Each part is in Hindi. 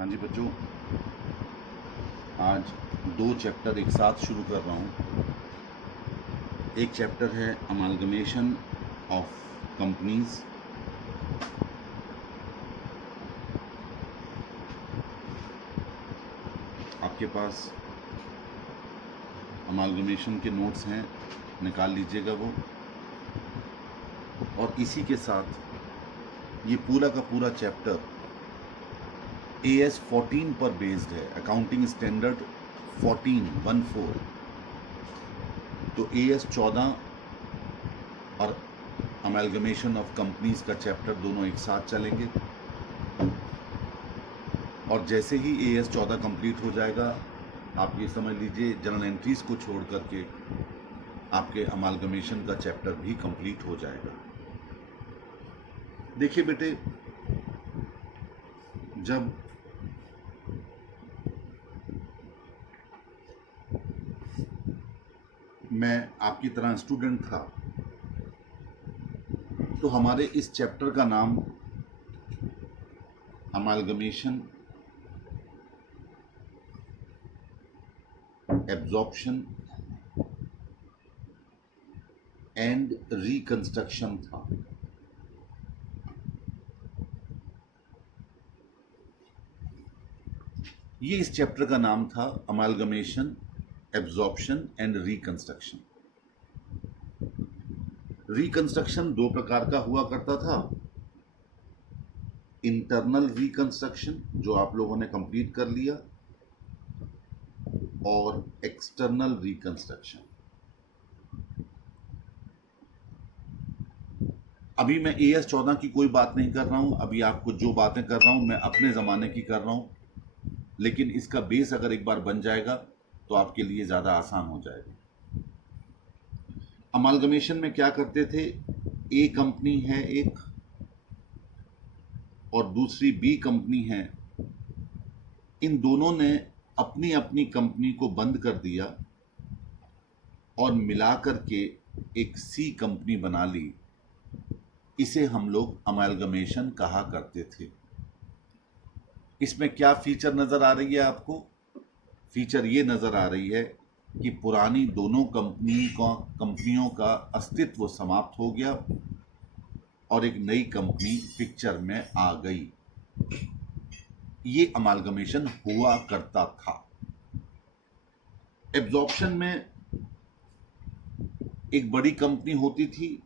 हाँ जी बच्चों, आज दो चैप्टर एक साथ शुरू कर रहा हूँ। एक चैप्टर है अमालगमेशन ऑफ कंपनीज, आपके पास अमालगमेशन के नोट्स हैं, निकाल लीजिएगा वो। और इसी के साथ ये पूरा का पूरा चैप्टर AS 14 पर बेस्ड है, अकाउंटिंग स्टैंडर्ड 14 तो AS 14 और अमालगमेशन ऑफ कंपनीज का चैप्टर दोनों एक साथ चलेंगे। और जैसे ही AS 14 कंप्लीट हो जाएगा, आप ये समझ लीजिए जर्नल एंट्रीज को छोड़ करके आपके अमालगमेशन का चैप्टर भी कंप्लीट हो जाएगा। देखिए बेटे, जब मैं आपकी तरह स्टूडेंट था तो हमारे इस चैप्टर का नाम अमालगमेशन, एब्जॉर्प्शन एंड रिकंस्ट्रक्शन था। ये इस चैप्टर का नाम था, amalgamation, absorption and reconstruction. Reconstruction दो प्रकार का हुआ करता था। इंटरनल रिकंस्ट्रक्शन, जो आप लोगों ने कंप्लीट कर लिया, और एक्सटर्नल रिकंस्ट्रक्शन। अभी मैं AS 14 की कोई बात नहीं कर रहा हूं। अभी आपको जो बातें कर रहा हूं मैं अपने ज़माने की कर रहा हूं, लेकिन इसका बेस अगर एक बार बन जाएगा तो आपके लिए ज़्यादा आसान हो जाएगा। अमालगमेशन में क्या करते थे, A कंपनी है एक और दूसरी B कंपनी है। इन दोनों ने अपनी अपनी कंपनी को बंद कर दिया और मिलाकर के एक C कंपनी बना ली। इसे हम लोग अमालगमेशन कहा करते थे। इसमें क्या फीचर नज़र आ रही है आपको? फीचर ये नज़र आ रही है कि पुरानी दोनों कंपनियों का अस्तित्व समाप्त हो गया और एक नई कंपनी पिक्चर में आ गई। ये अमालगमेशन हुआ करता था। एब्जॉर्प्शन में एक बड़ी कंपनी होती थी,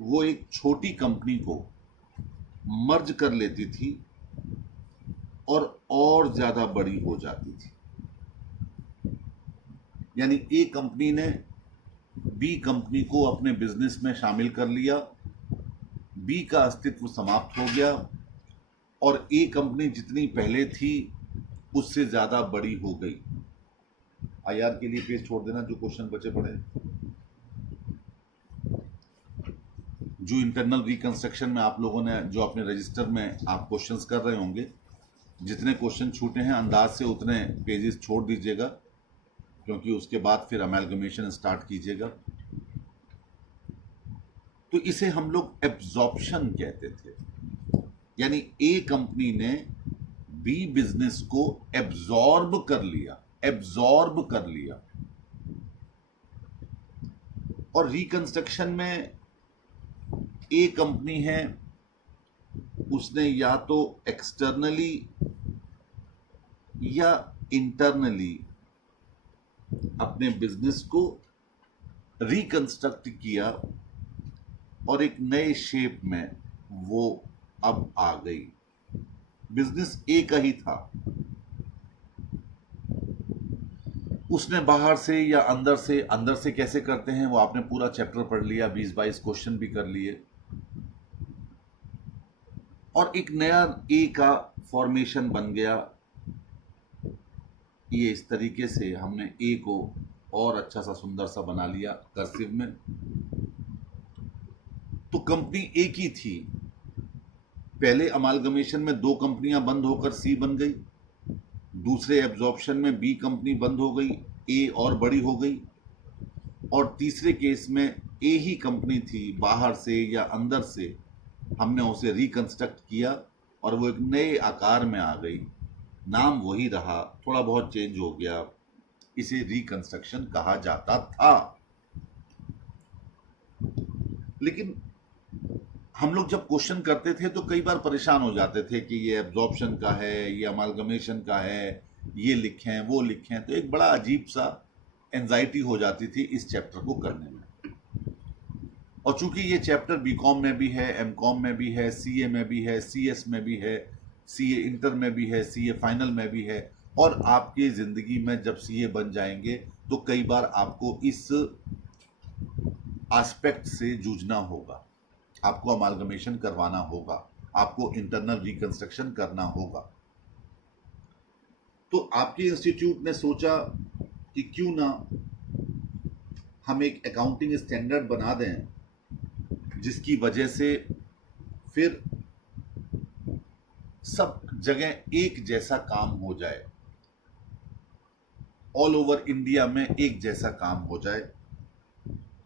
वो एक छोटी कंपनी को मर्ज कर लेती थी और ज़्यादा बड़ी हो जाती थी। यानी A कंपनी ने B कंपनी को अपने बिजनेस में शामिल कर लिया, B का अस्तित्व समाप्त हो गया और A कंपनी जितनी पहले थी उससे ज़्यादा बड़ी हो गई। IR के लिए पेज छोड़ देना जो क्वेश्चन बचे पड़े। जो इंटरनल रिकंस्ट्रक्शन में आप लोगों ने जो अपने रजिस्टर में आप क्वेश्चंस कर रहे होंगे, जितने क्वेश्चन छूटे हैं अंदाज से उतने पेजेस छोड़ दीजिएगा, क्योंकि उसके बाद फिर अमालगमेशन स्टार्ट कीजिएगा। तो इसे हम लोग एब्जॉर्प्शन कहते थे। यानी A कंपनी ने B बिजनेस को एब्जॉर्ब कर लिया। और रिकंस्ट्रक्शन में A कंपनी है, उसने या तो एक्सटर्नली या इंटरनली अपने बिजनेस को रिकंस्ट्रक्ट किया और एक नए शेप में वो अब आ गई। बिजनेस A का ही था, उसने बाहर से या अंदर से कैसे करते हैं वो आपने पूरा चैप्टर पढ़ लिया, 20-22 क्वेश्चन भी कर लिए, और एक नया A का फॉर्मेशन बन गया। ये इस तरीके से हमने A को और अच्छा सा सुंदर सा बना लिया कर्सिव में। तो कंपनी एक ही थी। पहले अमालगमेशन में दो कंपनियां बंद होकर C बन गई, दूसरे एब्जॉर्प्शन में B कंपनी बंद हो गई, A और बड़ी हो गई, और तीसरे केस में A ही कंपनी थी, बाहर से या अंदर से हमने उसे रिकंस्ट्रक्ट किया और वो एक नए आकार में आ गई, नाम वही रहा, थोड़ा बहुत चेंज हो गया, इसे रिकंस्ट्रक्शन कहा जाता था। लेकिन हम लोग जब क्वेश्चन करते थे तो कई बार परेशान हो जाते थे कि ये एब्जॉर्प्शन का है, ये अमालगमेशन का है, ये लिखें वो लिखें, तो एक बड़ा अजीब सा एंजाइटी हो जाती थी इस चैप्टर को करने में। और चूंकि ये चैप्टर बीकॉम में भी है, एमकॉम में भी है, सीए में भी है, सीएस में भी है, सीए इंटर में भी है, सीए फाइनल में भी है, और आपकी जिंदगी में जब सीए बन जाएंगे तो कई बार आपको इस एस्पेक्ट से जूझना होगा, आपको अमालगमेशन करवाना होगा, आपको इंटरनल रिकंस्ट्रक्शन करना होगा। तो आपके इंस्टीट्यूट ने सोचा कि क्यों ना हम एक अकाउंटिंग स्टैंडर्ड बना दें जिसकी वजह से फिर सब जगह एक जैसा काम हो जाए, ऑल ओवर इंडिया में एक जैसा काम हो जाए।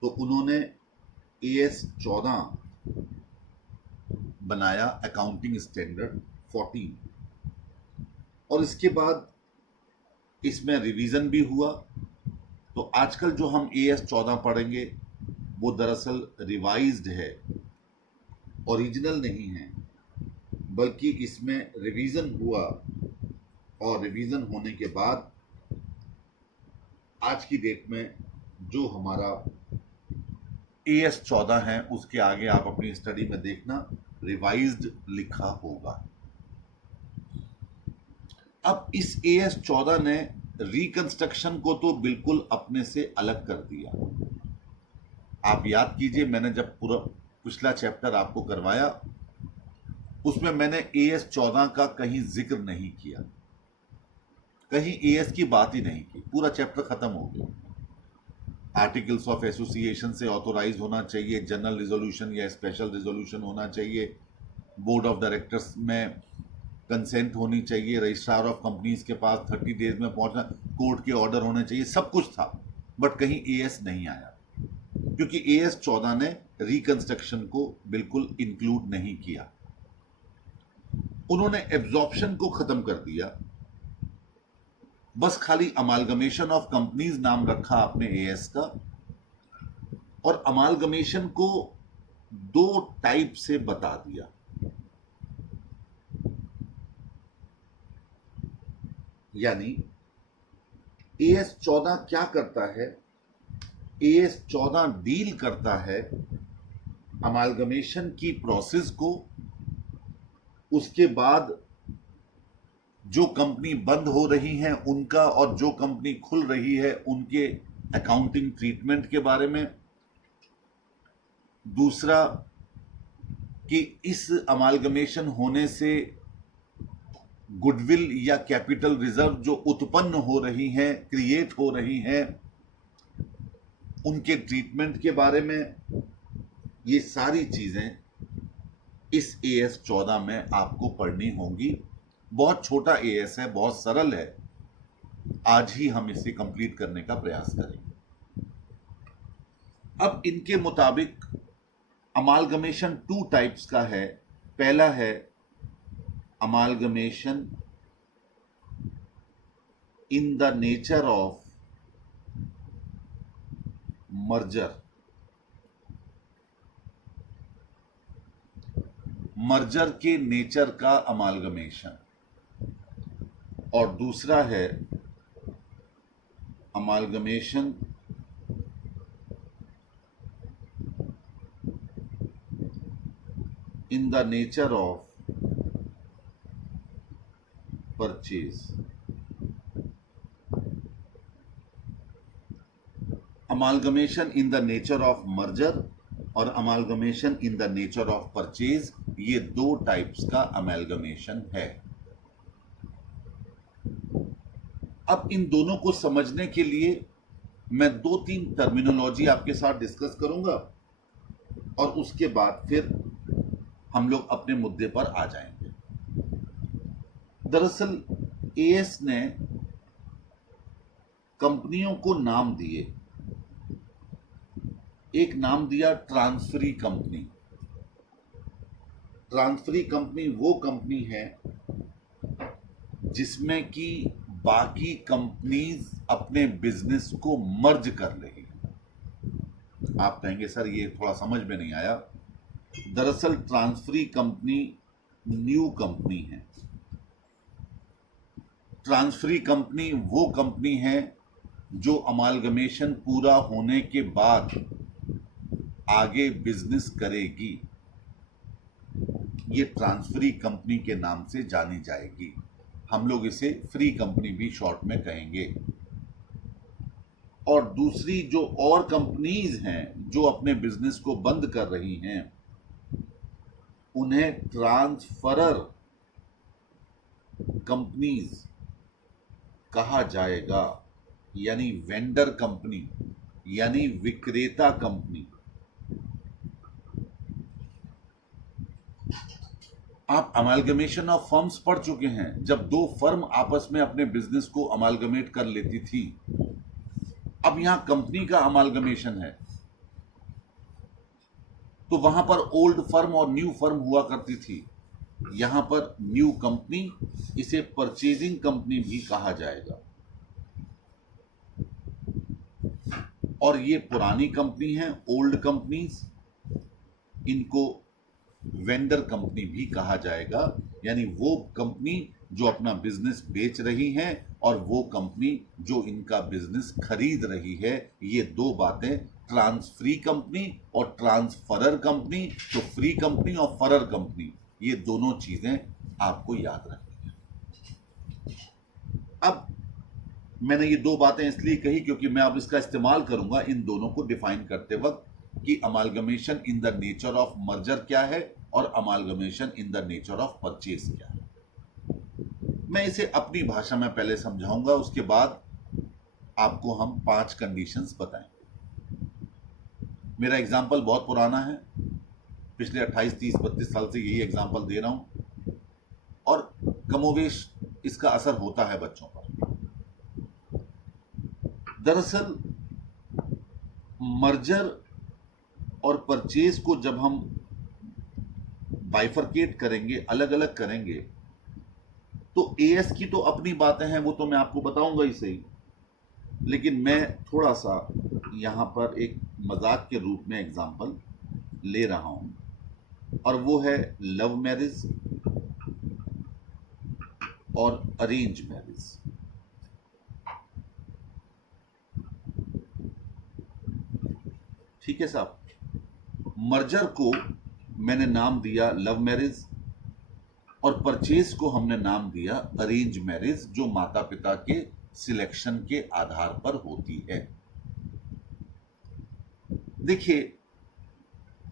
तो उन्होंने AS 14 बनाया, अकाउंटिंग स्टैंडर्ड 14, और इसके बाद इसमें रिवीजन भी हुआ। तो आजकल जो हम AS 14 पढ़ेंगे वो दरअसल रिवाइज्ड है, ओरिजिनल नहीं है, बल्कि इसमें रिवीजन हुआ, और रिवीजन होने के बाद आज की डेट में जो हमारा AS 14 है उसके आगे आप अपनी स्टडी में देखना रिवाइज्ड लिखा होगा। अब इस AS 14 ने रिकंस्ट्रक्शन को तो बिल्कुल अपने से अलग कर दिया। आप याद कीजिए, मैंने जब पूरा पिछला चैप्टर आपको करवाया उसमें मैंने AS 14 का कहीं जिक्र नहीं किया, कहीं AS की बात ही नहीं की, पूरा चैप्टर खत्म हो गया। आर्टिकल्स ऑफ एसोसिएशन से ऑथोराइज होना चाहिए, जनरल रिजोल्यूशन या स्पेशल रिजोल्यूशन होना चाहिए, बोर्ड ऑफ डायरेक्टर्स में कंसेंट होनी चाहिए, रजिस्ट्रार ऑफ कंपनीज के पास 30 डेज में पहुंचना, कोर्ट के ऑर्डर होने चाहिए, सब कुछ था, बट कहीं AS नहीं आया, क्योंकि AS 14 ने रिकंस्ट्रक्शन को बिल्कुल इंक्लूड नहीं किया। उन्होंने एब्जॉर्प्शन को खत्म कर दिया, बस खाली अमालगमेशन ऑफ कंपनीज नाम रखा आपने AS का, और अमालगमेशन को 2 टाइप से बता दिया। यानी AS 14 क्या करता है, AS 14 डील करता है अमालगमेशन की प्रोसेस को, उसके बाद जो कंपनी बंद हो रही हैं उनका, और जो कंपनी खुल रही है उनके अकाउंटिंग ट्रीटमेंट के बारे में। दूसरा कि इस अमालगमेशन होने से गुडविल या कैपिटल रिजर्व जो उत्पन्न हो रही हैं, क्रिएट हो रही हैं, उनके ट्रीटमेंट के बारे में। ये सारी चीजें इस AS 14 में आपको पढ़नी होंगी। बहुत छोटा AS है, बहुत सरल है, आज ही हम इसे कंप्लीट करने का प्रयास करेंगे। अब इनके मुताबिक अमालगमेशन 2 टाइप्स का है। पहला है amalgamation in the nature of merger, merger के नेचर का अमालगमेशन, और दूसरा है amalgamation in the nature of purchase. Amalgamation in the nature of merger और amalgamation in the nature of purchase, ये 2 टाइप्स का अमालगमेशन है। अब इन दोनों को समझने के लिए मैं 2-3 टर्मिनोलॉजी आपके साथ डिस्कस करूंगा, और उसके बाद फिर हम लोग अपने मुद्दे पर आ जाएंगे। दरअसल AS ने कंपनियों को नाम दिए। एक नाम दिया ट्रांसफरी कंपनी। ट्रांसफरी कंपनी वो कंपनी है जिसमें कि बाकी कंपनीज अपने बिजनेस को मर्ज कर रही है। आप कहेंगे सर ये थोड़ा समझ में नहीं आया। दरअसल ट्रांसफरी कंपनी न्यू कंपनी है। ट्रांसफरी कंपनी वो कंपनी है जो अमालगमेशन पूरा होने के बाद आगे बिजनेस करेगी। ये ट्रांसफरी कंपनी के नाम से जानी जाएगी। हम लोग इसे फ्री कंपनी भी शॉर्ट में कहेंगे। और दूसरी जो और कंपनीज हैं जो अपने बिजनेस को बंद कर रही हैं, उन्हें ट्रांसफरर कंपनीज कहा जाएगा, यानी वेंडर कंपनी, यानी विक्रेता कंपनी। आप अमालगमेशन ऑफ फर्म्स पढ़ चुके हैं। जब दो फर्म आपस में अपने बिजनेस को अमालगमेट कर लेती थी, अब यहां कंपनी का अमालगमेशन है, तो वहां पर ओल्ड फर्म और न्यू फर्म हुआ करती थी। यहां पर न्यू कंपनी, इसे परचेजिंग कंपनी भी कहा जाएगा। और ये पुरानी कंपनी है, ओल्ड कंपनीज, इनको वेंडर कंपनी भी कहा जाएगा, यानी वो कंपनी जो अपना बिजनेस बेच रही है और वो कंपनी जो इनका बिजनेस खरीद रही है। ये दो बातें, ट्रांसफरी कंपनी और ट्रांसफरर कंपनी, तो फ्री कंपनी और फरर कंपनी, ये दोनों चीजें आपको याद रखनी है। अब मैंने ये दो बातें इसलिए कही क्योंकि मैं अब इसका इस्तेमाल करूंगा इन दोनों को डिफाइन करते वक्त कि amalgamation in the nature of merger क्या है और amalgamation in the nature of purchase क्या है। मैं इसे अपनी भाषा में पहले समझाऊंगा, उसके बाद आपको हम 5 कंडीशंस बताएंगे। मेरा एग्जाम्पल बहुत पुराना है, पिछले 28, 30, 32 साल से यही एग्जाम्पल दे रहा हूं और कमोवेश इसका असर होता है बच्चों पर। दरअसल मर्जर और परचेज को जब हम बाइफरकेट करेंगे, अलग अलग करेंगे, तो एएस की तो अपनी बातें हैं, वो तो मैं आपको बताऊंगा ही सही, लेकिन मैं थोड़ा सा यहां पर एक मजाक के रूप में एग्जांपल ले रहा हूं, और वो है लव मैरिज और अरेंज मैरिज। ठीक है साहब। मर्जर को मैंने नाम दिया लव मैरिज और परचेज को हमने नाम दिया अरेंज मैरिज, जो माता पिता के सिलेक्शन के आधार पर होती है। देखिए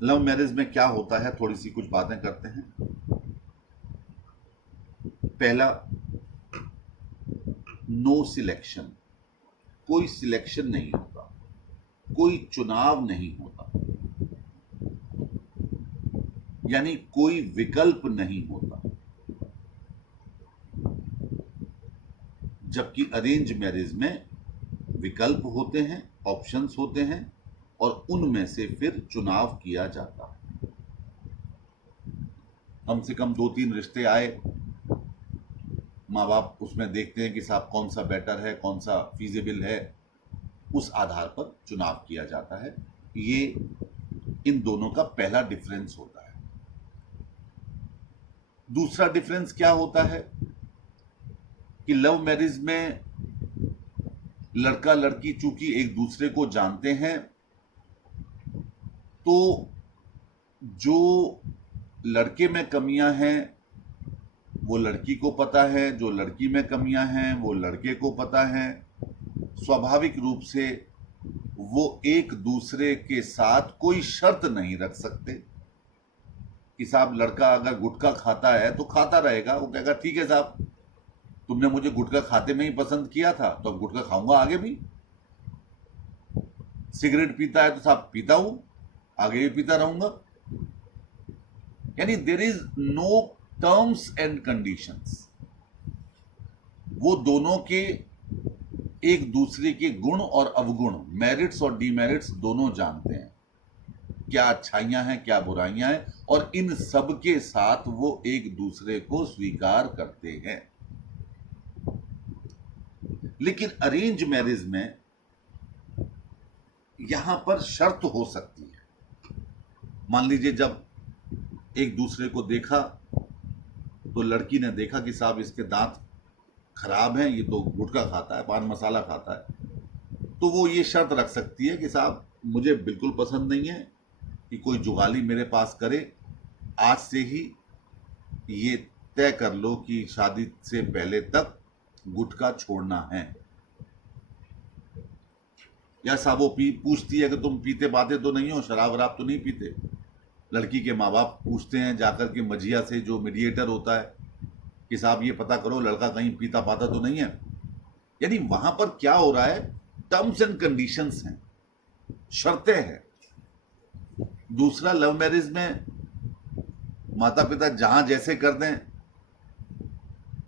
लव मैरिज में क्या होता है, थोड़ी सी कुछ बातें करते हैं। पहला, नो सिलेक्शन, कोई सिलेक्शन नहीं होता, कोई चुनाव नहीं होता, यानी कोई विकल्प नहीं होता। जबकि अरेंज मैरिज में विकल्प होते हैं, ऑप्शंस होते हैं, और उनमें से फिर चुनाव किया जाता है। कम से कम 2-3 रिश्ते आए, माँ बाप उसमें देखते हैं कि साहब कौन सा बेटर है, कौन सा फीजिबल है, उस आधार पर चुनाव किया जाता है। ये इन दोनों का पहला डिफरेंस होता है। दूसरा डिफरेंस क्या होता है कि लव मैरिज में लड़का लड़की चूंकि एक दूसरे को जानते हैं, तो जो लड़के में कमियां हैं वो लड़की को पता है, जो लड़की में कमियां हैं वो लड़के को पता है। स्वाभाविक रूप से वो एक दूसरे के साथ कोई शर्त नहीं रख सकते कि साहब लड़का अगर गुटखा खाता है तो खाता रहेगा, वो कहेगा ठीक है साहब तुमने मुझे गुटखा खाते में ही पसंद किया था तो अब गुटखा खाऊंगा आगे भी। सिगरेट पीता है तो साहब पीता हूं, आगे भी पीता रहूंगा। यानी there is no terms and conditions. वो दोनों के एक दूसरे के गुण और अवगुण, मेरिट्स और डीमेरिट्स दोनों जानते हैं। क्या अच्छाइयां हैं, क्या बुराइयां हैं, और इन सब के साथ वो एक दूसरे को स्वीकार करते हैं। लेकिन अरेंज मैरिज में यहां पर शर्त हो सकती है। मान लीजिए जब एक दूसरे को देखा तो लड़की ने देखा कि साहब इसके दांत खराब हैं, ये तो गुटखा खाता है, पान मसाला खाता है, तो वो ये शर्त रख सकती है कि साहब मुझे बिल्कुल पसंद नहीं है कि कोई जुगाली मेरे पास करे, आज से ही ये तय कर लो कि शादी से पहले तक गुटखा छोड़ना है। या साहब वो पूछती है कि तुम पीते पाते तो नहीं हो, शराब वराब तो नहीं पीते। लड़की के माँ बाप पूछते हैं जाकर के मजिया से, जो मीडिएटर होता है, कि साहब ये पता करो लड़का कहीं पीता पाता तो नहीं है। यानी वहां पर क्या हो रहा है, टर्म्स एंड कंडीशंस हैं, शर्तें हैं। दूसरा, लव मैरिज में माता पिता जहां जैसे कर दें,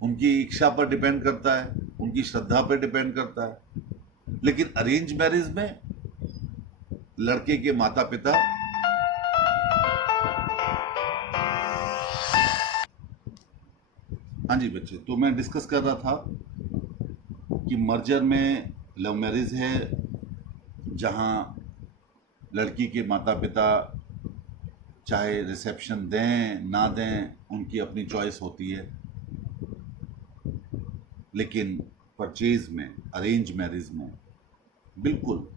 उनकी इच्छा पर डिपेंड करता है, उनकी श्रद्धा पर डिपेंड करता है। लेकिन अरेंज मैरिज में लड़के के माता पिता हाँ जी बच्चे, तो मैं डिस्कस कर रहा था कि मर्जर में लव मैरिज है जहां लड़की के माता पिता चाहे रिसेप्शन दें ना दें, उनकी अपनी चॉइस होती है। लेकिन परचेज में, अरेंज मैरिज में बिल्कुल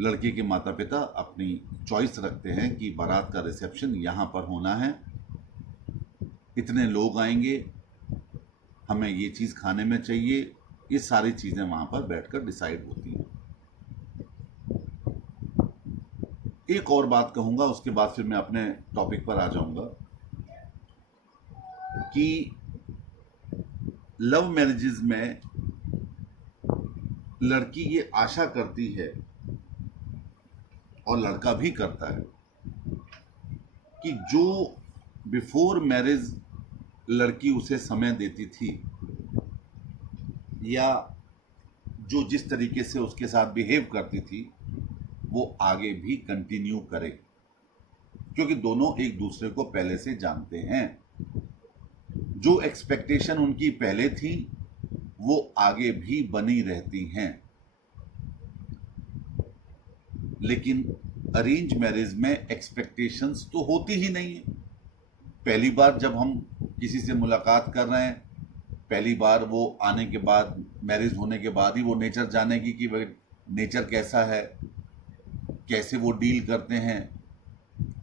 लड़के के माता पिता अपनी चॉइस रखते हैं कि बारात का रिसेप्शन यहाँ पर होना है, इतने लोग आएंगे, हमें ये चीज़ खाने में चाहिए, ये सारी चीज़ें वहाँ पर बैठकर डिसाइड होती हैं। एक और बात कहूँगा, उसके बाद फिर मैं अपने टॉपिक पर आ जाऊँगा कि लव मैरिजेस में लड़की ये आशा करती है और लड़का भी करता है कि जो बिफोर मैरिज लड़की उसे समय देती थी या जो जिस तरीके से उसके साथ बिहेव करती थी वो आगे भी कंटिन्यू करे, क्योंकि दोनों एक दूसरे को पहले से जानते हैं। जो एक्सपेक्टेशन उनकी पहले थी वो आगे भी बनी रहती हैं। लेकिन अरेंज मैरिज में एक्सपेक्टेशंस तो होती ही नहीं है। पहली बार जब हम किसी से मुलाकात कर रहे हैं, पहली बार वो आने के बाद, मैरिज होने के बाद ही वो नेचर जानेगी कि वह नेचर कैसा है, कैसे वो डील करते हैं,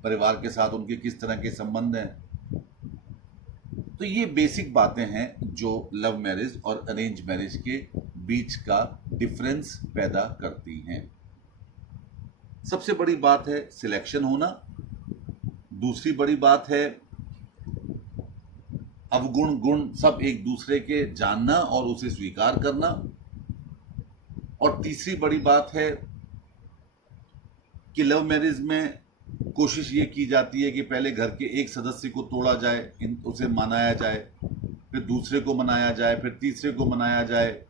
परिवार के साथ उनके किस तरह के संबंध हैं। तो ये बेसिक बातें हैं जो लव मैरिज और अरेंज मैरिज के बीच का डिफरेंस पैदा करती हैं। सबसे बड़ी बात है सिलेक्शन होना, दूसरी बड़ी बात है अवगुण गुण सब एक दूसरे के जानना और उसे स्वीकार करना, और तीसरी बड़ी बात है कि लव मैरिज में कोशिश ये की जाती है कि पहले घर के एक सदस्य को तोड़ा जाए, उसे मनाया जाए, फिर दूसरे को मनाया जाए, फिर तीसरे को मनाया जाए।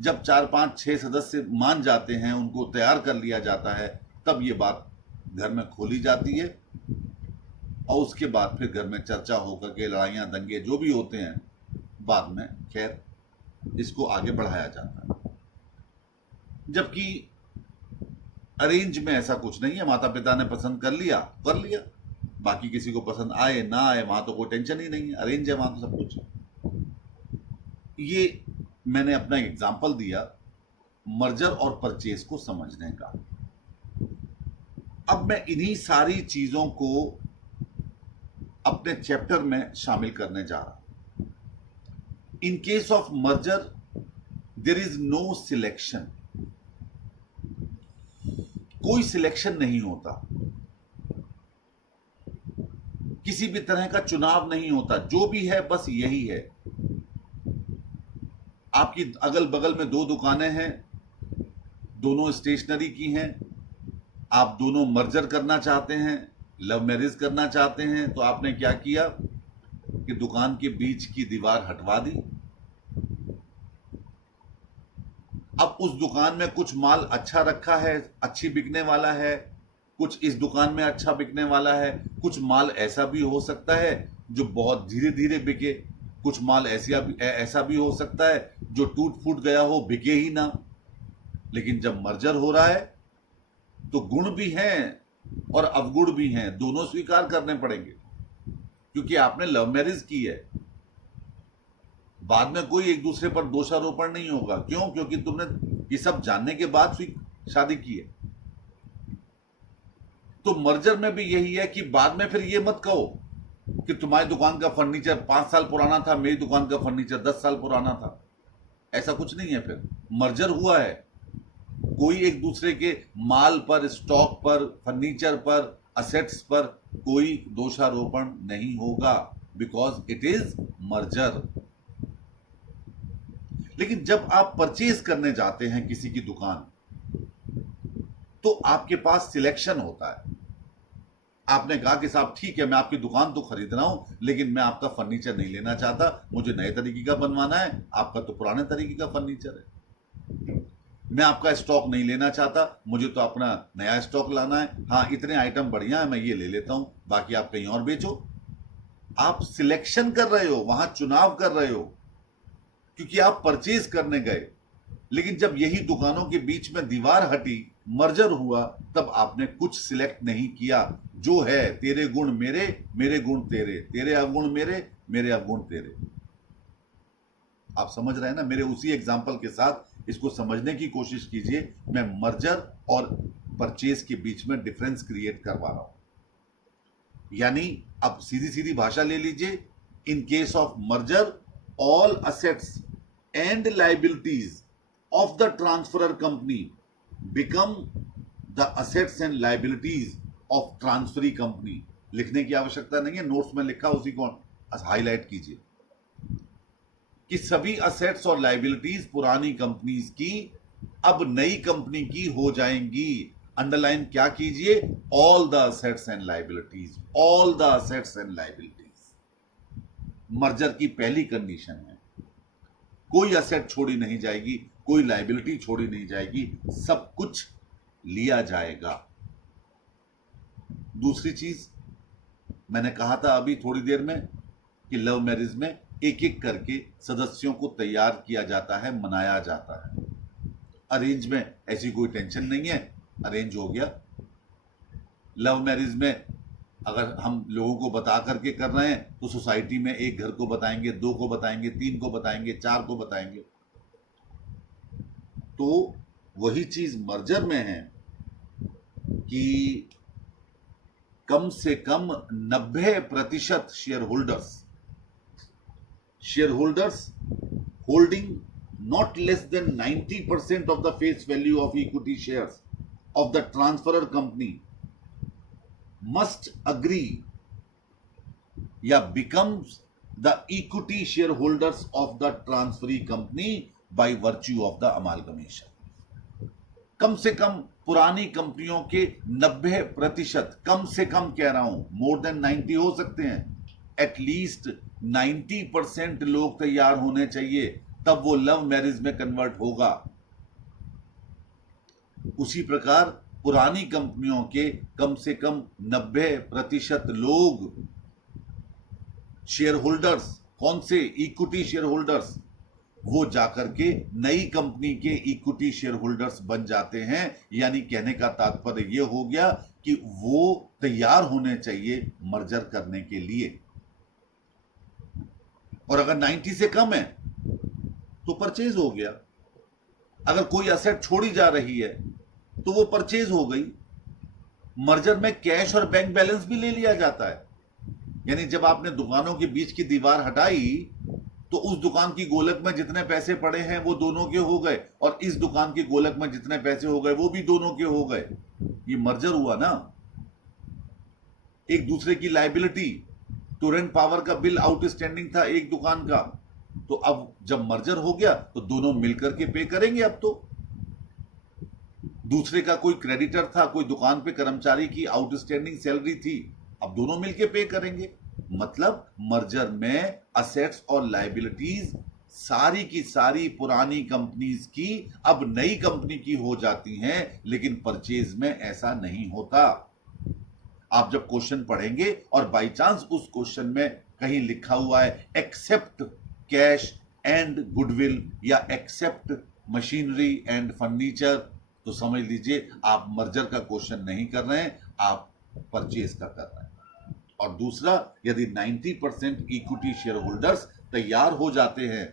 जब 4 5 6 सदस्य मान जाते हैं, उनको तैयार कर लिया जाता है, तब ये बात घर में खोली जाती है और उसके बाद फिर घर में चर्चा होकर के लड़ाइयाँ दंगे जो भी होते हैं, बाद में खैर इसको आगे बढ़ाया जाता है। जबकि अरेंज में ऐसा कुछ नहीं है, माता पिता ने पसंद कर लिया, बाकी किसी को पसंद आए ना आए वहां तो कोई टेंशन ही नहीं है। अरेंज है, वहां तो सब कुछ है। ये मैंने अपना एग्जाम्पल दिया मर्जर और परचेज को समझने का। अब मैं इन्हीं सारी चीजों को अपने चैप्टर में शामिल करने जा रहा हूं। In case of merger there is no selection, कोई सिलेक्शन नहीं होता, किसी भी तरह का चुनाव नहीं होता, जो भी है बस यही है। आपकी अगल बगल में 2 दुकानें हैं, दोनों स्टेशनरी की हैं, आप दोनों मर्जर करना चाहते हैं, लव मैरिज करना चाहते हैं, तो आपने क्या किया कि दुकान के बीच की दीवार हटवा दी। अब उस दुकान में कुछ माल अच्छा रखा है, अच्छी बिकने वाला है, कुछ इस दुकान में अच्छा बिकने वाला है, कुछ माल ऐसा भी हो सकता है जो बहुत धीरे धीरे बिके, कुछ माल ऐसा भी हो सकता है जो टूट फूट गया हो, बिके ही ना। लेकिन जब मर्जर हो रहा है तो गुण भी हैं और अवगुण भी हैं, दोनों स्वीकार करने पड़ेंगे, क्योंकि आपने लव मैरिज की है। बाद में कोई एक दूसरे पर दोषारोपण नहीं होगा। क्यों? क्योंकि तुमने ये सब जानने के बाद शादी की है। तो मर्जर में भी यही है कि बाद में फिर ये मत कहो कि तुम्हारी दुकान का फर्नीचर 5 साल पुराना था, मेरी दुकान का फर्नीचर 10 साल पुराना था। ऐसा कुछ नहीं है। फिर मर्जर हुआ है, कोई एक दूसरे के माल पर, स्टॉक पर, फर्नीचर पर, असेट्स पर कोई दोषारोपण नहीं होगा, बिकॉज इट इज मर्जर। लेकिन जब आप परचेज करने जाते हैं किसी की दुकान, तो आपके पास सिलेक्शन होता है। आपने कहा कि साहब ठीक है, मैं आपकी दुकान तो खरीद रहा हूं, लेकिन मैं आपका फर्नीचर नहीं लेना चाहता, मुझे नए तरीके का बनवाना है, आपका तो पुराने तरीके का फर्नीचर है। मैं आपका स्टॉक नहीं लेना चाहता, मुझे तो अपना नया स्टॉक लाना है। हाँ, इतने आइटम बढ़िया है, मैं ये ले लेता हूं, बाकी आप कहीं और बेचो। आप सिलेक्शन कर रहे हो, वहां चुनाव कर रहे हो, क्योंकि आप परचेज करने गए। लेकिन जब यही दुकानों के बीच में दीवार हटी, मर्जर हुआ, तब आपने कुछ सिलेक्ट नहीं किया। जो है तेरे गुण मेरे, मेरे गुण तेरे, तेरे अवगुण मेरे, मेरे अवगुण तेरे। आप समझ रहे हैं ना? मेरे उसी एग्जाम्पल के साथ इसको समझने की कोशिश कीजिए। मैं मर्जर और परचेज के बीच में डिफरेंस क्रिएट करवा रहा हूं। यानी अब सीधी सीधी भाषा ले लीजिए। इन case of merger, all assets and liabilities of the transferor company become the assets and liabilities of transferee company। लिखने की आवश्यकता नहीं है, नोट्स में लिखा, उसी को हाईलाइट कीजिए कि सभी असेट्स और लाइबिलिटीज पुरानी कंपनीज की अब नई कंपनी की हो जाएंगी। अंडरलाइन क्या कीजिए? All the assets and liabilities, all the assets and liabilities. Merger की पहली कंडीशन है, कोई असेट छोड़ी नहीं जाएगी, कोई लाइबिलिटी छोड़ी नहीं जाएगी, सब कुछ लिया जाएगा। दूसरी चीज मैंने कहा था अभी थोड़ी देर में कि लव मैरिज में एक एक करके सदस्यों को तैयार किया जाता है, मनाया जाता है। अरेंज में ऐसी कोई टेंशन नहीं है, अरेंज हो गया। लव मैरिज में अगर हम लोगों को बता करके कर रहे हैं तो सोसाइटी में एक घर को बताएंगे, 2 को बताएंगे, 3 को बताएंगे, 4 को बताएंगे। तो वही चीज मर्जर में है कि कम से कम 90% share holders holding not less than 90% of the face value of equity shares of the transferor company must agree या becomes the equity shareholders of the transferee company by virtue of the amalgamation। कम से कम पुरानी कंपनियों के 90%, कम से कम कह रहा हूं, मोर देन 90 हो सकते हैं, एटलीस्ट 90% लोग तैयार होने चाहिए, तब वो लव मैरिज में कन्वर्ट होगा। उसी प्रकार पुरानी कंपनियों के कम से कम 90% लोग शेयर होल्डर्स, कौन से? इक्विटी शेयर होल्डर्स, वो जाकर के नई कंपनी के इक्विटी शेयर होल्डर्स बन जाते हैं। यानी कहने का तात्पर्य यह हो गया कि वो तैयार होने चाहिए मर्जर करने के लिए। और अगर 90 से कम है तो परचेज हो गया। अगर कोई असेट छोड़ी जा रही है तो वो परचेज हो गई। मर्जर में कैश और बैंक बैलेंस भी ले लिया जाता है। यानी जब आपने दुकानों के बीच की दीवार हटाई तो उस दुकान की गोलक में जितने पैसे पड़े हैं वो दोनों के हो गए, और इस दुकान की गोलक में जितने पैसे हो गए वो भी दोनों के हो गए। ये मर्जर हुआ ना। एक दूसरे की लाइबिलिटी, टोरेंट पावर का बिल आउटस्टैंडिंग था एक दुकान का, तो अब जब मर्जर हो गया तो दोनों मिलकर के पे करेंगे। अब तो दूसरे का कोई क्रेडिटर था, कोई दुकान पे कर्मचारी की आउटस्टैंडिंग सैलरी थी, अब दोनों मिलके पे करेंगे। मतलब मर्जर में असेट्स और लायबिलिटीज सारी की सारी पुरानी कंपनीज की अब नई कंपनी की हो जाती हैं, लेकिन परचेज में ऐसा नहीं होता। आप जब क्वेश्चन पढ़ेंगे और बाई चांस उस क्वेश्चन में कहीं लिखा हुआ है एक्सेप्ट कैश एंड गुडविल या एक्सेप्ट मशीनरी एंड फर्नीचर, तो समझ लीजिए आप मर्जर का क्वेश्चन नहीं कर रहे हैं, आप परचेज का कर रहे हैं। और दूसरा, यदि 90% इक्विटी शेयर होल्डर्स तैयार हो जाते हैं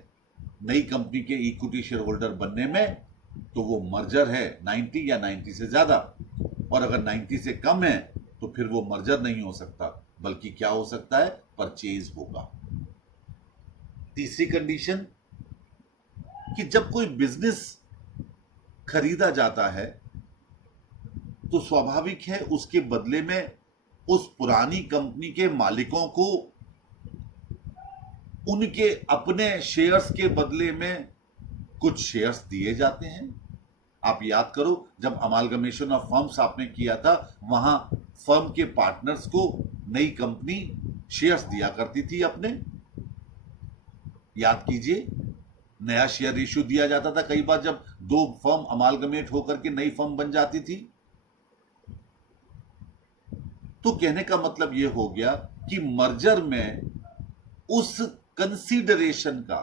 नई कंपनी के इक्विटी शेयर होल्डर बनने में, तो वो मर्जर है 90 या 90 से ज्यादा। और अगर 90 से कम है तो फिर वो मर्जर नहीं हो सकता, बल्कि क्या हो सकता है, परचेज होगा। तीसरी कंडीशन कि जब कोई बिजनेस खरीदा जाता है तो स्वाभाविक है उसके बदले में उस पुरानी कंपनी के मालिकों को उनके अपने शेयर्स के बदले में कुछ शेयर्स दिए जाते हैं। आप याद करो, जब अमालगमेशन ऑफ फर्म्स आपने किया था, वहां फर्म के पार्टनर्स को नई कंपनी शेयर्स दिया करती थी अपने। याद कीजिए, नया शेयर इश्यू दिया जाता था कई बार जब दो फर्म अमालगमेट होकर के नई फर्म बन जाती थी। तो कहने का मतलब यह हो गया कि मर्जर में उस कंसीडरेशन का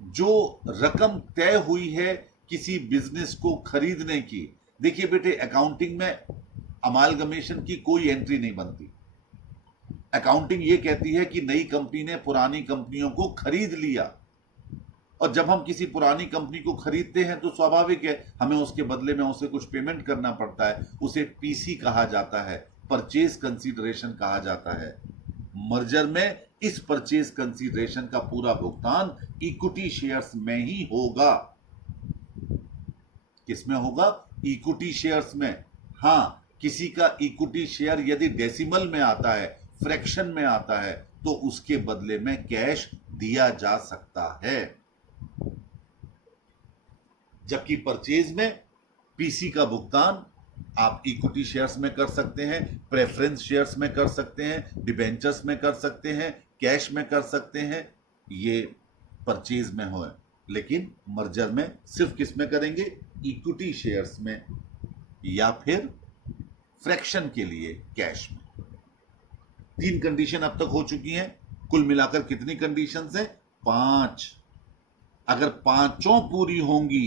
जो रकम तय हुई है किसी बिजनेस को खरीदने की, देखिए बेटे, अकाउंटिंग में अमालगमेशन की कोई एंट्री नहीं बनती। अकाउंटिंग ये कहती है कि नई कंपनी ने पुरानी कंपनियों को खरीद लिया, और जब हम किसी पुरानी कंपनी को खरीदते हैं तो स्वाभाविक है हमें उसके बदले में उसे कुछ पेमेंट करना पड़ता है। उसे पीसी कहा जाता है, परचेज कंसीडरेशन कहा जाता है। मर्जर में इस परचेज कंसीडरेशन का पूरा भुगतान इक्विटी शेयर्स में ही होगा। किसमें होगा? इक्विटी शेयर्स में। हां, किसी का इक्विटी शेयर यदि डेसिमल में आता है, फ्रैक्शन में आता है, तो उसके बदले में कैश दिया जा सकता है। जबकि परचेज में पीसी का भुगतान आप इक्विटी शेयर्स में कर सकते हैं, प्रेफरेंस शेयर्स में कर सकते हैं, डिबेंचर्स में कर सकते हैं, कैश में कर सकते हैं, ये परचेज में हो। लेकिन मर्जर में सिर्फ किस में करेंगे? इक्विटी शेयर्स में या फिर फ्रैक्शन के लिए कैश में। 3 कंडीशन अब तक हो चुकी हैं। कुल मिलाकर कितनी कंडीशंस हैं? 5। अगर पांचों पूरी होंगी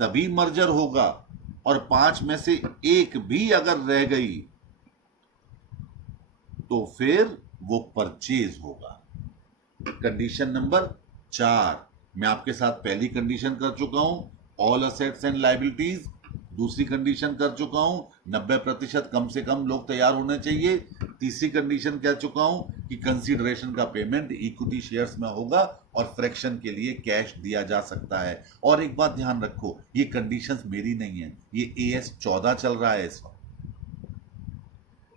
तभी मर्जर होगा, और 5 में से एक भी अगर रह गई तो फिर वो परचेज होगा। कंडीशन नंबर 4 मैं आपके साथ पहली कंडीशन कर चुका हूं, ऑल असेट्स एंड लायबिलिटीज। दूसरी कंडीशन कर चुका हूं, 90% कम से कम लोग तैयार होने चाहिए। तीसरी कंडीशन कह चुका हूं कि कंसीडरेशन का पेमेंट इक्विटी शेयर्स में होगा और फ्रैक्शन के लिए कैश दिया जा सकता है। और एक बात ध्यान रखो, ये कंडीशंस मेरी नहीं है, ये AS 14 चल रहा है इस वक्त।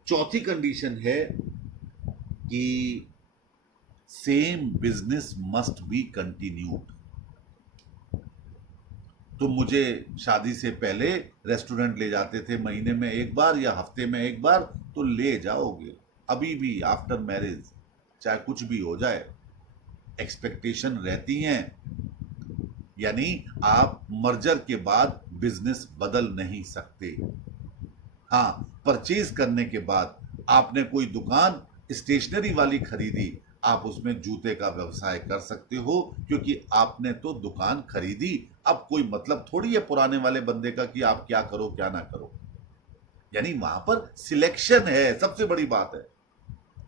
चौथी कंडीशन है कि same business must be continued. तुम मुझे शादी से पहले रेस्टोरेंट ले जाते थे महीने में एक बार या हफ्ते में एक बार, तो ले जाओगे अभी भी आफ्टर मैरिज, चाहे कुछ भी हो जाए। एक्सपेक्टेशन रहती हैं, यानी आप मर्जर के बाद बिजनेस बदल नहीं सकते। हाँ, परचेज करने के बाद आपने कोई दुकान स्टेशनरी वाली खरीदी, आप उसमें जूते का व्यवसाय कर सकते हो, क्योंकि आपने तो दुकान खरीदी। अब कोई मतलब थोड़ी है पुराने वाले बंदे का कि आप क्या करो क्या ना करो, यानी वहां पर सिलेक्शन है, सबसे बड़ी बात है।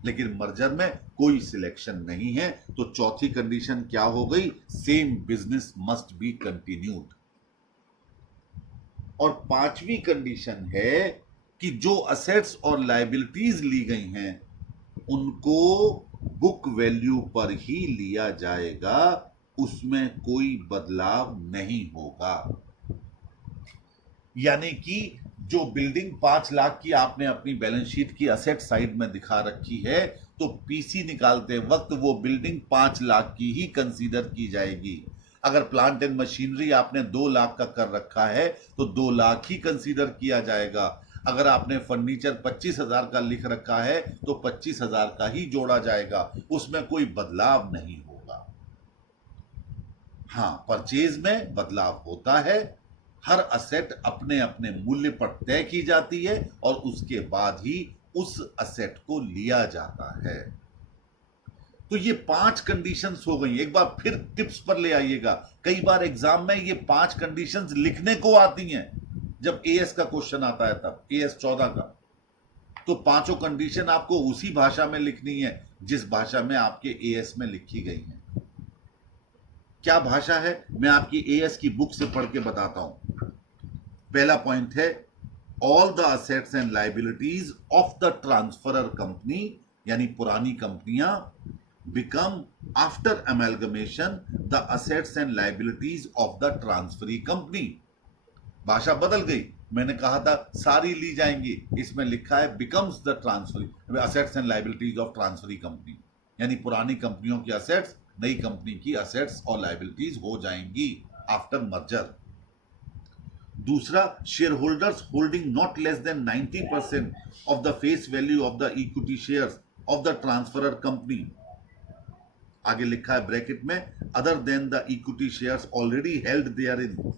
लेकिन मर्जर में कोई सिलेक्शन नहीं है। तो चौथी कंडीशन क्या हो गई? Same business must be continued. और पांचवी कंडीशन है कि जो असेट्स और लायबिलिटीज ली गई हैं उनको बुक वैल्यू पर ही लिया जाएगा, उसमें कोई बदलाव नहीं होगा। यानी कि जो बिल्डिंग 5 लाख की आपने अपनी बैलेंस शीट की असेट साइड में दिखा रखी है, तो पीसी निकालते वक्त वो बिल्डिंग 5 लाख की ही कंसीडर की जाएगी। अगर प्लांट एंड मशीनरी आपने 2 लाख का कर रखा है तो 2 लाख ही कंसीडर किया जाएगा। अगर आपने फर्नीचर 25,000 का लिख रखा है तो 25,000 का ही जोड़ा जाएगा, उसमें कोई बदलाव नहीं होगा। हाँ, परचेज में बदलाव होता है, हर असेट अपने अपने मूल्य पर तय की जाती है और उसके बाद ही उस असेट को लिया जाता है। तो ये 5 कंडीशंस हो गई। एक बार फिर टिप्स पर ले आइएगा, कई बार एग्जाम में ये 5 कंडीशंस लिखने को आती हैं, जब एएस का क्वेश्चन आता है तब, एएस 14 का, तो पांचों कंडीशन आपको उसी भाषा में लिखनी है जिस भाषा में आपके एएस में लिखी गई है। क्या भाषा है, मैं आपकी एएस की बुक से पढ़ के बताता हूं। पहला पॉइंट है, all the assets and liabilities of the transferor company, यानी पुरानी कंपनियां, become after amalgamation the assets and liabilities of the transferee company. भाषा बदल गई, मैंने कहा था सारी ली जाएंगी, इसमें लिखा है becomes the transferee assets and liabilities of transferee company, यानी पुरानी कंपनियों की असेट्स नई कंपनी की असेट्स और लायबिलिटीज हो जाएंगी आफ्टर मर्जर। दूसरा, share holders holding not less than 90% of the face value of the equity shares of the transferor company, आगे लिखा है ब्रैकेट में, other than the equity shares already held therein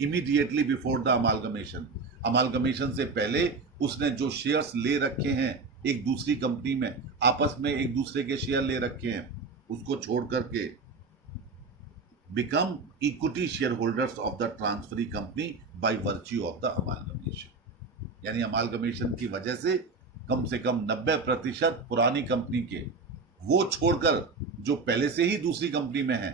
immediately before the amalgamation. Amalgamation से पहले उसने जो शेयर्स ले रखे हैं एक दूसरी कंपनी में, आपस में एक दूसरे के शेयर ले रखे हैं, उसको छोड़ करके become equity share holders of the transferee company by virtue of the amalgamation, यानी अमालगमेशन की वजह से कम 90% पुरानी कंपनी के वो छोड़कर जो पहले से ही दूसरी कंपनी में है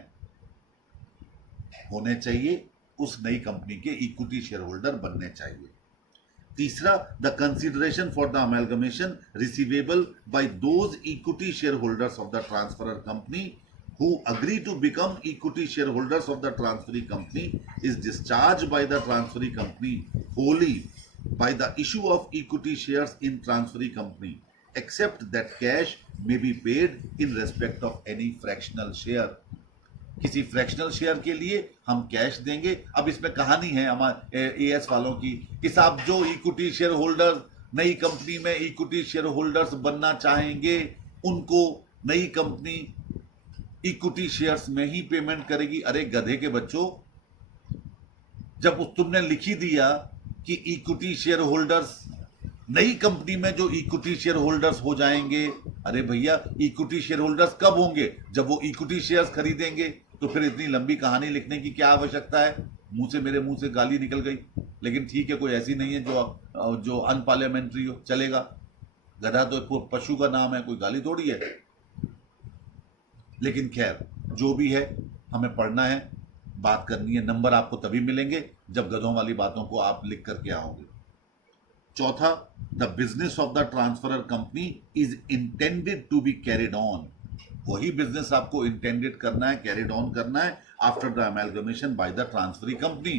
होने चाहिए, उस नई कंपनी के इक्विटी शेयर होल्डर बनने चाहिए। तीसरा, the consideration for the amalgamation receivable by those equity share holders of the transferor company who agree to become equity shareholders of the transferee company is discharged by the transferee company wholly by the issue of equity shares in transferee company, except that cash may be paid in respect of any fractional share। किसी फ्रैक्शनल शेयर के लिए हम कैश देंगे। अब इसमें कहानी है हमारे एएस वालों की कि साहब जो इक्विटी शेयर होल्डर्स नई कंपनी में इक्विटी शेयर होल्डर्स बनना चाहेंगे उनको नई कंपनी इक्विटी शेयर्स में ही पेमेंट करेगी। अरे गधे के बच्चों, जब तुमने लिखी दिया कि इक्विटी शेयर होल्डर्स नई कंपनी में जो इक्विटी शेयर होल्डर्स हो जाएंगे, अरे भैया इक्विटी शेयर होल्डर्स कब होंगे, जब वो इक्विटी शेयर्स खरीदेंगे, तो फिर इतनी लंबी कहानी लिखने की क्या आवश्यकता है। मेरे मुंह से गाली निकल गई, लेकिन ठीक है, कोई ऐसी नहीं है जो अनपार्लियामेंट्री हो, चलेगा। गधा तो पशु का नाम है, कोई गाली थोड़ी है। लेकिन खैर जो भी है, हमें पढ़ना है, बात करनी है। नंबर आपको तभी मिलेंगे जब गधों वाली बातों को आप लिख करके आओगे। चौथा, the business of the transferor company is intended to be carried on. वही बिजनेस आपको इंटेंडेड करना है, कैरिड ऑन करना है after the amalgamation by the transferee company.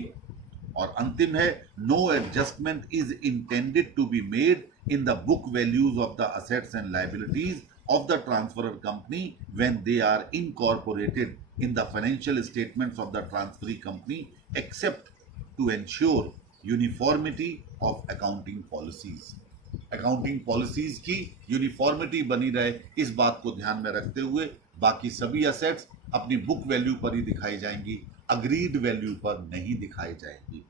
और अंतिम है, no adjustment is intended to be made in the book values of the assets and liabilities of the transferor company when they are incorporated in the financial statements of the transferee company, except to ensure uniformity of accounting policies। accounting policies की यूनिफॉर्मिटी बनी रहे, इस बात को ध्यान में रखते हुए बाकी सभी असेट्स अपनी बुक वैल्यू पर ही दिखाई जाएंगी, अग्रीड वैल्यू पर नहीं दिखाई जाएंगी।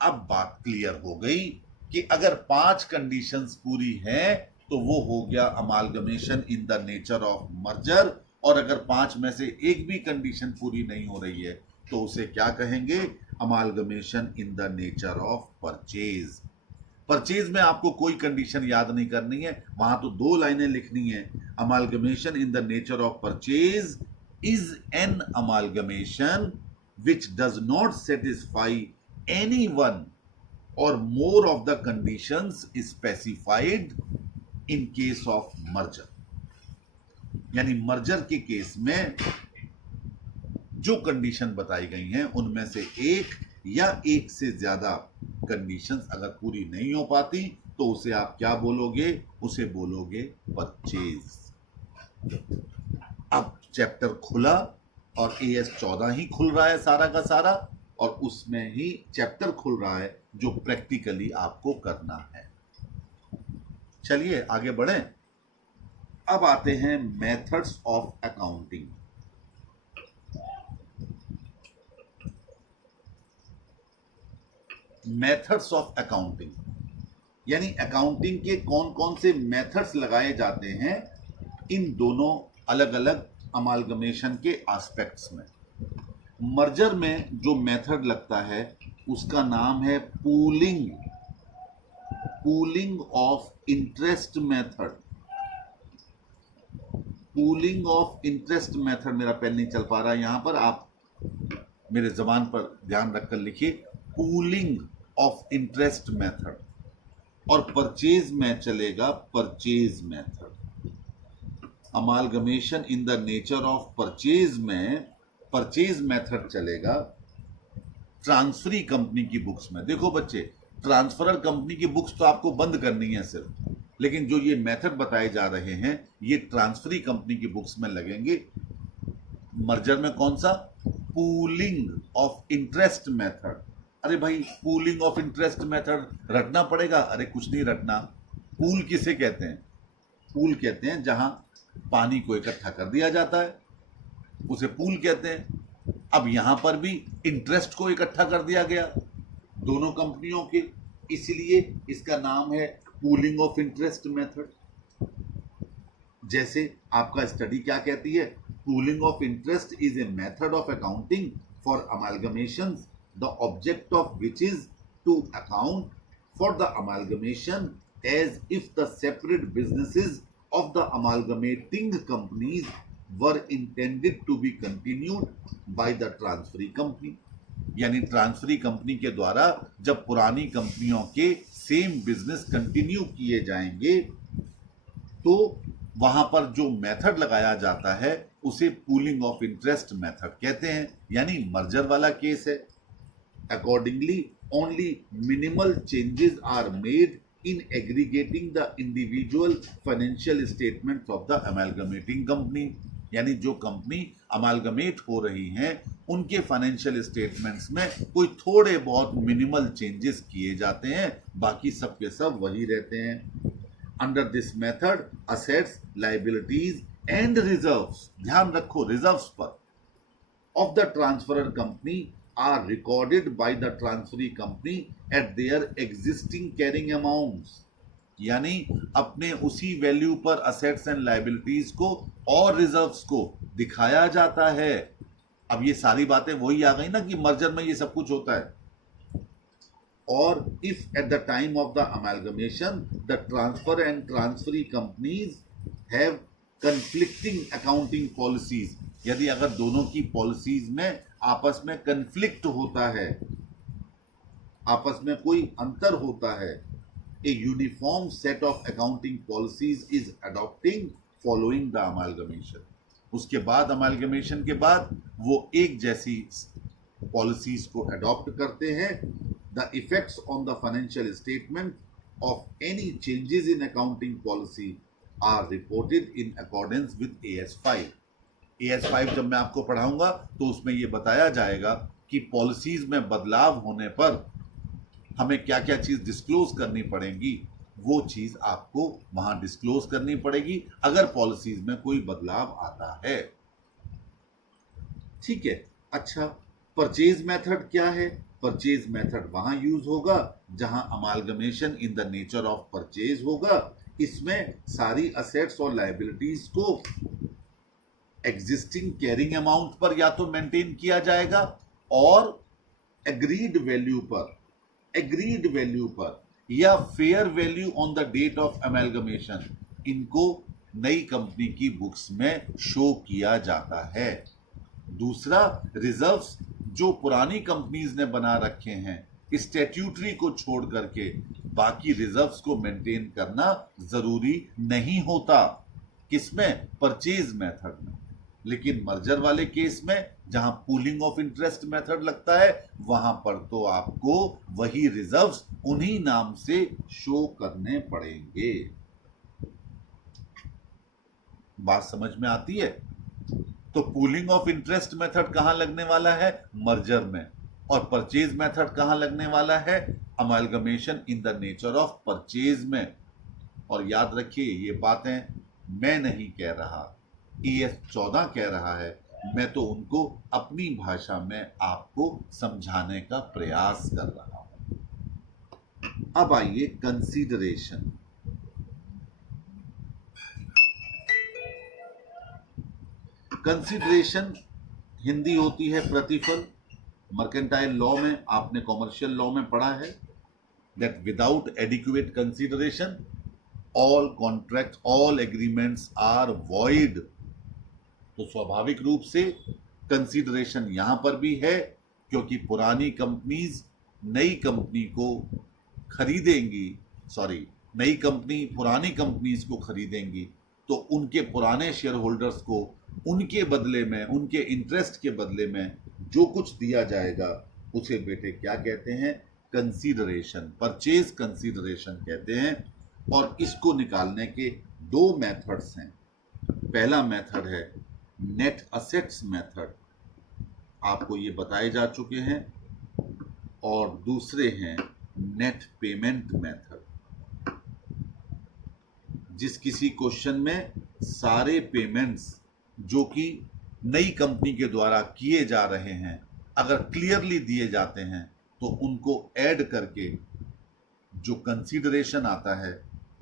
अब बात क्लियर हो गई कि अगर 5 कंडीशंस पूरी हैं तो वो हो गया amalgamation in the nature of merger. और अगर 5 में से एक भी कंडीशन पूरी नहीं हो रही है तो उसे क्या कहेंगे, amalgamation in the nature of purchase. Purchase में आपको कोई कंडीशन याद नहीं करनी है, वहां तो 2 लाइनें लिखनी है। Amalgamation in the nature of purchase is an amalgamation which does not satisfy any one or more of the conditions specified in case of merger. यानी मर्जर के केस में जो कंडीशन बताई गई हैं उनमें से एक या एक से ज्यादा कंडीशंस अगर पूरी नहीं हो पाती तो उसे आप क्या बोलोगे, उसे बोलोगे परचेज। अब चैप्टर खुला और एएस 14 ही खुल रहा है सारा का सारा, और उसमें ही चैप्टर खुल रहा है जो प्रैक्टिकली आपको करना है। चलिए आगे बढ़ें। अब आते हैं methods of accounting. Methods of accounting, यानी अकाउंटिंग के कौन कौन से मेथड्स लगाए जाते हैं इन दोनों अलग अलग अमालगमेशन के एस्पेक्ट्स में। मर्जर में जो मेथड लगता है उसका नाम है pooling, pooling of interest method, pooling of interest method. मेरा पेन नहीं चल पा रहा है यहां पर, आप मेरे जबान पर ध्यान रखकर लिखिए, पूलिंग ऑफ इंटरेस्ट मेथड। और परचेज में चलेगा purchase method. Amalgamation in the nature of purchase में परचेज मेथड चलेगा ट्रांसफरी कंपनी की बुक्स में। देखो बच्चे, ट्रांसफरर कंपनी की बुक्स तो आपको बंद करनी है सिर्फ, लेकिन जो ये मेथड बताए जा रहे हैं ये ट्रांसफरी कंपनी की बुक्स में लगेंगे। मर्जर में कौन सा? Pooling of interest method. अरे भाई, पूलिंग ऑफ इंटरेस्ट मेथड रटना पड़ेगा? अरे कुछ नहीं रटना। पूल किसे कहते हैं? पूल कहते हैं जहां पानी को इकट्ठा कर दिया जाता है, उसे पूल कहते हैं। अब यहां पर भी इंटरेस्ट को इकट्ठा कर दिया गया दोनों कंपनियों के, इसलिए इसका नाम है पूलिंग ऑफ इंटरेस्ट मेथड। जैसे आपका स्टडी क्या कहती है? Pooling of interest is a method of accounting for amalgamations, the object of which is to account for the amalgamation as if the separate businesses of the amalgamating companies were intended to be continued by the transferee company। यानी ट्रांसफरी कंपनी के द्वारा जब पुरानी कंपनियों के सेम बिजनेस कंटिन्यू किए जाएंगे तो वहां पर जो मेथड लगाया जाता है उसे पूलिंग ऑफ इंटरेस्ट मेथड कहते हैं। यानी मर्जर वाला केस है। Accordingly, only minimal changes are made in aggregating the individual financial statements of the amalgamating company। यानी जो कंपनी अमालगमेट हो रही हैं उनके फाइनेंशियल स्टेटमेंट्स में कोई थोड़े बहुत मिनिमल चेंजेस किए जाते हैं, बाकी सब के सब वही रहते हैं। Under this method assets, liabilities and reserves, ध्यान रखो रिजर्व्स पर, of the transferor company are recorded by the transferee company at their existing carrying amounts। यानी अपने उसी वैल्यू पर असेट्स एंड लायबिलिटीज को और रिजर्व्स को दिखाया जाता है। अब ये सारी बातें वही आ गई ना कि मर्जर में ये सब कुछ होता है। और if at the time of the amalgamation the transfer and transferee companies have conflicting accounting policies, यदि अगर दोनों की पॉलिसीज में आपस में कंफ्लिक्ट होता है, आपस में कोई अंतर होता है, a uniform set of accounting policies is adopting following the amalgamation. उसके बाद अमालगमेशन के बाद वो एक जैसी पॉलिसीज को अडॉप्ट करते हैं। The effects on the financial statement of any changes in accounting policy are reported in accordance with AS5। AS5 जब मैं आपको पढ़ाऊंगा तो उसमें यह बताया जाएगा कि पॉलिसीज में बदलाव होने पर हमें क्या क्या चीज डिस्क्लोज करनी पड़ेगी, वो चीज आपको वहां डिस्क्लोज करनी पड़ेगी अगर पॉलिसीज में कोई बदलाव आता है। ठीक है। अच्छा, परचेज मेथड क्या है? परचेज मेथड वहां यूज होगा जहां amalgamation in the nature of purchase होगा। इसमें सारी असेट्स और लायबिलिटीज को एग्जिस्टिंग कैरिंग अमाउंट पर या तो मेंटेन किया जाएगा और एग्रीड वैल्यू पर या fair value on the date of amalgamation, इनको नई कंपनी की बुक्स में शो किया जाता है। दूसरा, रिजर्व्स जो पुरानी कंपनीज ने बना रखे हैं, स्टैट्यूटरी को छोड़ करके बाकी रिजर्व्स को मेंटेन करना जरूरी नहीं होता। किसमें? परचेज मेथड में। लेकिन मर्जर वाले केस में जहां पूलिंग ऑफ इंटरेस्ट मेथड लगता है वहां पर तो आपको वही रिजर्व्स उन्हीं नाम से शो करने पड़ेंगे। बात समझ में आती है? तो पूलिंग ऑफ इंटरेस्ट मेथड कहां लगने वाला है? मर्जर में। और परचेज मेथड कहां लगने वाला है? Amalgamation in the nature of purchase में। और याद रखिए, ये बातें मैं नहीं कह रहा, AS14 कह रहा है। मैं तो उनको अपनी भाषा में आपको समझाने का प्रयास कर रहा हूं। अब आइए कंसीडरेशन। कंसीडरेशन हिंदी होती है प्रतिफल। मर्केंटाइल लॉ में, आपने कॉमर्शियल लॉ में पढ़ा है that without adequate consideration all contract, all agreements are void. तो स्वाभाविक रूप से कंसीडरेशन यहां पर भी है, क्योंकि पुरानी कंपनीज नई कंपनी को खरीदेंगी, नई कंपनी पुरानी कंपनीज को खरीदेंगी, तो उनके पुराने शेयर होल्डर्स को उनके बदले में, उनके इंटरेस्ट के बदले में जो कुछ दिया जाएगा उसे बेटे क्या कहते हैं? कंसीडरेशन, परचेज कंसीडरेशन कहते हैं। और इसको निकालने के दो मेथड्स हैं। पहला मेथड है नेट असेट्स मेथड, आपको ये बताए जा चुके हैं, और दूसरे हैं नेट पेमेंट मेथड। जिस किसी क्वेश्चन में सारे पेमेंट्स जो कि नई कंपनी के द्वारा किए जा रहे हैं अगर क्लियरली दिए जाते हैं तो उनको ऐड करके जो कंसीडरेशन आता है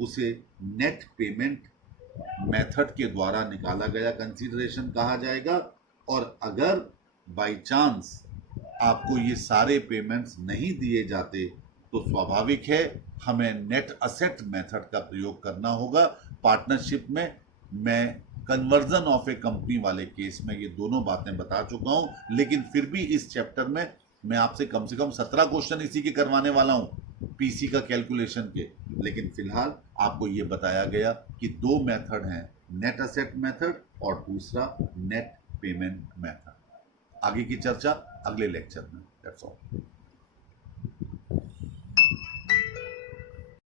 उसे नेट पेमेंट मेथड के द्वारा निकाला गया कंसीडरेशन कहा जाएगा। और अगर बाय चांस आपको ये सारे पेमेंट्स नहीं दिए जाते तो स्वाभाविक है हमें नेट असेट मेथड का प्रयोग करना होगा। पार्टनरशिप में मैं कन्वर्जन ऑफ ए कंपनी वाले केस में ये दोनों बातें बता चुका हूं, लेकिन फिर भी इस चैप्टर में मैं आपसे कम से कम 17 क्वेश्चन इसी के करवाने वाला हूं, पीसी का कैलकुलेशन के। लेकिन फिलहाल आपको ये बताया गया कि दो मेथड हैं, नेट असेट मेथड और दूसरा नेट पेमेंट मेथड। आगे की चर्चा अगले लेक्चर में। That's all.